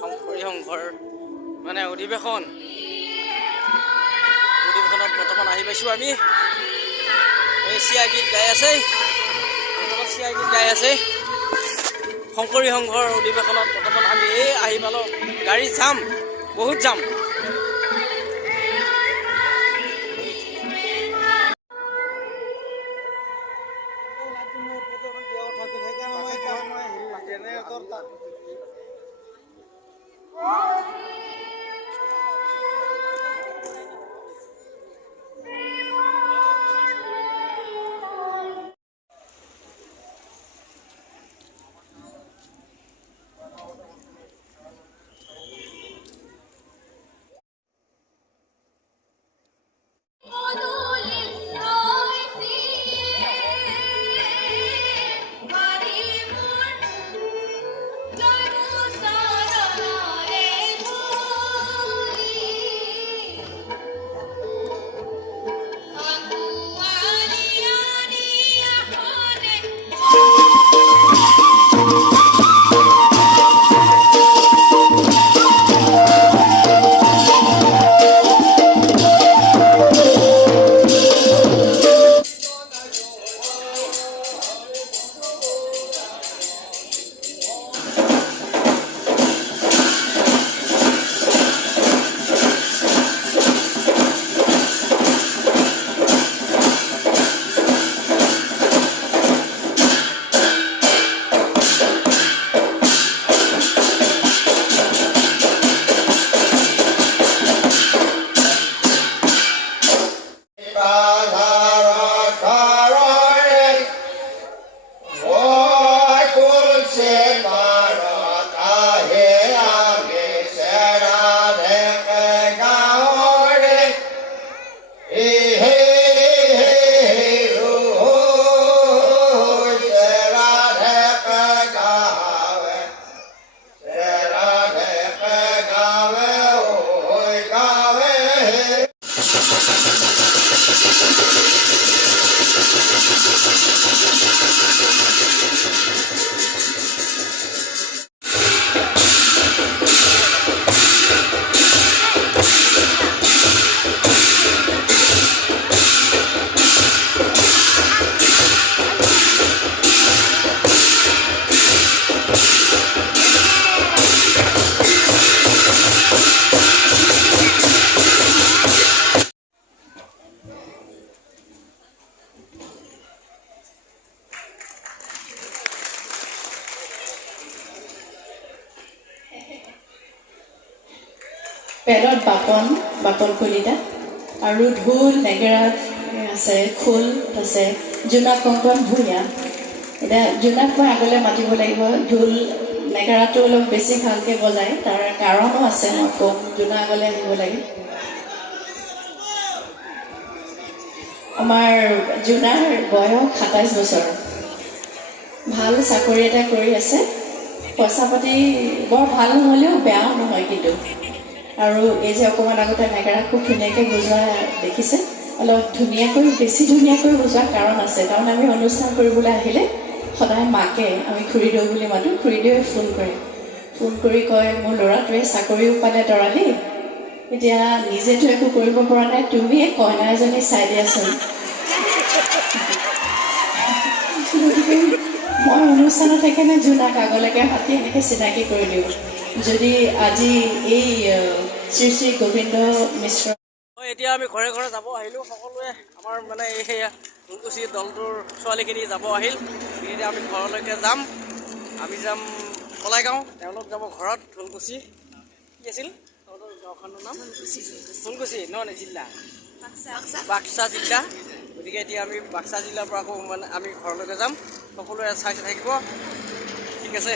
শংকৰী সংঘৰ মানে অধিৱেশনত বৰ্তমান আহি পাইছোঁ আমি। এই চিয়া গীত গাই আছে, বৰ্তমান চিয়া গীত গাই আছে। শংকৰী সংঘৰ অধিৱেশনত বৰ্তমান আমি আহি পালোঁ। গাড়ী যাম, বহুত যাম। পেৰত বাপন কলিতা আৰু ঢোল নেগেৰা আছে, খোল আছে, জোনাক কংকন ভূঞা। এতিয়া জোনাক মই আগলৈ মাতিব লাগিব। ঢোল নেগেৰাটো অলপ বেছি ভালকৈ বজায়, তাৰ কাৰণো আছে, মই ক'ম। জোনাক আগলৈ আহিব লাগে। আমাৰ জোনাৰ বয়স 27 বছৰ। ভাল চাকৰি এটা কৰি আছে। পইচা পাতি বৰ ভাল নহ'লেও বেয়াও নহয় কিন্তু। আৰু এই যে অকণমান আগতে নেগেৰা খুব ধুনীয়াকৈ বজোৱা দেখিছে। অলপ ধুনীয়াকৈ, বেছি ধুনীয়াকৈ বজোৱাৰ কাৰণ আছে। কাৰণ আমি অনুষ্ঠান কৰিবলৈ আহিলে সদায় মাকে আমি খুৰীদেউ বুলি মাতোঁ। খুৰীদেউৱে ফোন কৰি কয়, মোৰ ল'ৰাটোৱে চাকৰিও পালে তৰালি, এতিয়া নিজেতো একো কৰিব পৰা নাই, তুমিয়ে কইনা এজনী চাই দিয়াচোন। গতিকে মই অনুষ্ঠানত সেইকাৰণে জোনাক আগলৈকে মাতি এনেকৈ চিনাকি কৰি দিওঁ। যদি আজি এই শ্ৰী শ্ৰী গোবিন্দ মিশ্ৰ, এতিয়া আমি ঘৰে ঘৰে যাব আহিলোঁ। সকলোৱে আমাৰ মানে এই ঢোলকুচি দলটোৰ ছোৱালীখিনি যাব আহিল। এতিয়া আমি ঘৰলৈকে যাম। আমি যাম কলাইগাঁও, তেওঁলোক যাব ঘৰত। ঢোলকুচি কি আছিল গাঁওখনৰ নাম? ঢোলকুচি নহয়, জিলা বাক্সা জিলা। গতিকে এতিয়া আমি বাক্সা জিলাৰ পৰা আকৌ মানে আমি ঘৰলৈকে যাম। সকলোৱে চাই থাকিব, ঠিক আছে।